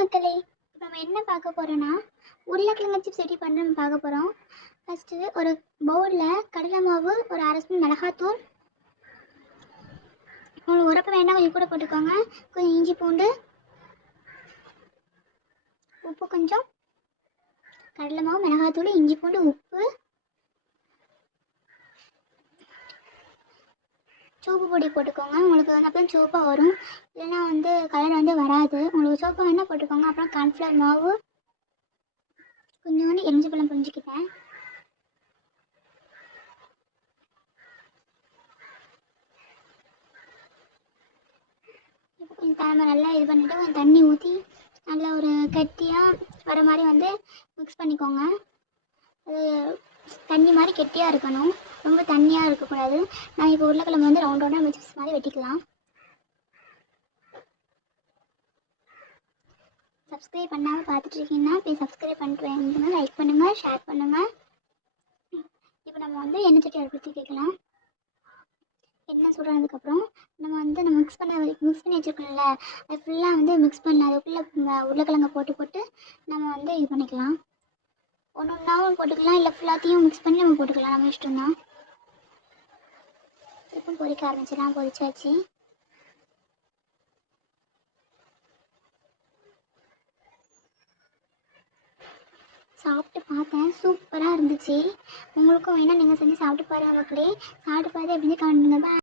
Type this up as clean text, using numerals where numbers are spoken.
மக்களே, இப்போ நம்ம என்ன பார்க்க போகிறோன்னா உருளைக்கிழங்கு சிப்ஸ் எப்படி பண்ண நம்ம பார்க்க போகிறோம். ஃபஸ்ட்டு ஒரு பவுலில் கடலை மாவு, ஒரு அரை ஸ்பூன் மிளகாத்தூள், உங்களுக்கு உரப்பு வேண்டாம் கொஞ்சம் கூட போட்டுக்கோங்க, கொஞ்சம் இஞ்சி பூண்டு, உப்பு கொஞ்சம், கடலை மாவு, மிளகாத்தூள், இஞ்சி பூண்டு, உப்பு, சோப்பு பொடி போட்டுக்கோங்க. உங்களுக்கு வந்து அப்புறம் சோப்பாக வரும், இல்லைன்னா வந்து கலர் வந்து வராது. உங்களுக்கு சோப்பா வேணால் போட்டுக்கோங்க. அப்புறம் கார்ன்ஃப்ளவர் மாவு, கொஞ்சோண்டு எரிஞ்சு பழம் புரிஞ்சுக்கிட்டேன். இப்போ கொஞ்சம் நம்ம நல்லா இது பண்ணிவிட்டு கொஞ்சம் தண்ணி ஊற்றி நல்லா ஒரு கட்டியாக வர மாதிரி வந்து மிக்ஸ் பண்ணிக்கோங்க. அது தண்ணி மாதிரி கெட்டியாக இருக்கணும், ரொம்ப தண்ணியாக இருக்கக்கூடாது. நான் இப்போ உருளைக்கிழங்கு வந்து ரவுண்ட் ரவுண்டாக சிப்ஸ் மாதிரி வெட்டிக்கலாம். சப்ஸ்கிரைப் பண்ணாமல் பார்த்துட்ருக்கீங்கன்னா ப்ளீஸ் சப்ஸ்கிரைப் பண்ணிட்டு வேணுங்க, லைக் பண்ணுங்கள், ஷேர் பண்ணுங்கள். இப்போ நம்ம வந்து எண்ணெய் சட்டி அடுப்பி கேட்கலாம். எண்ணெய் சுடுறதுக்கப்புறம் நம்ம மிக்ஸ் பண்ணி வச்சுருக்கோம்ல, அது ஃபுல்லாக வந்து மிக்ஸ் பண்ண அதுக்குள்ளே உருளைக்கிழங்கை போட்டு நம்ம வந்து இது பண்ணிக்கலாம். ஒன்று ஒன்றாவும் போட்டுக்கலாம், இல்லை ஃபுல்லாத்தையும் மிக்ஸ் பண்ணி நம்ம போட்டுக்கலாம், நம்ம இஷ்டம்தான். இப்போ பொரிக்க ஆரம்பிச்சிடலாம். பொரிச்சாச்சு. சாப்பிட்டு பார்த்தேன், சூப்பராக இருந்துச்சு. உங்களுக்கும் வேணால் நீங்கள் செஞ்சு சாப்பிட்டு பாருங்கள் மக்களே. சாப்பிட்டு பார்த்து எப்படின்னு கமெண்ட் பண்ணுங்கள்.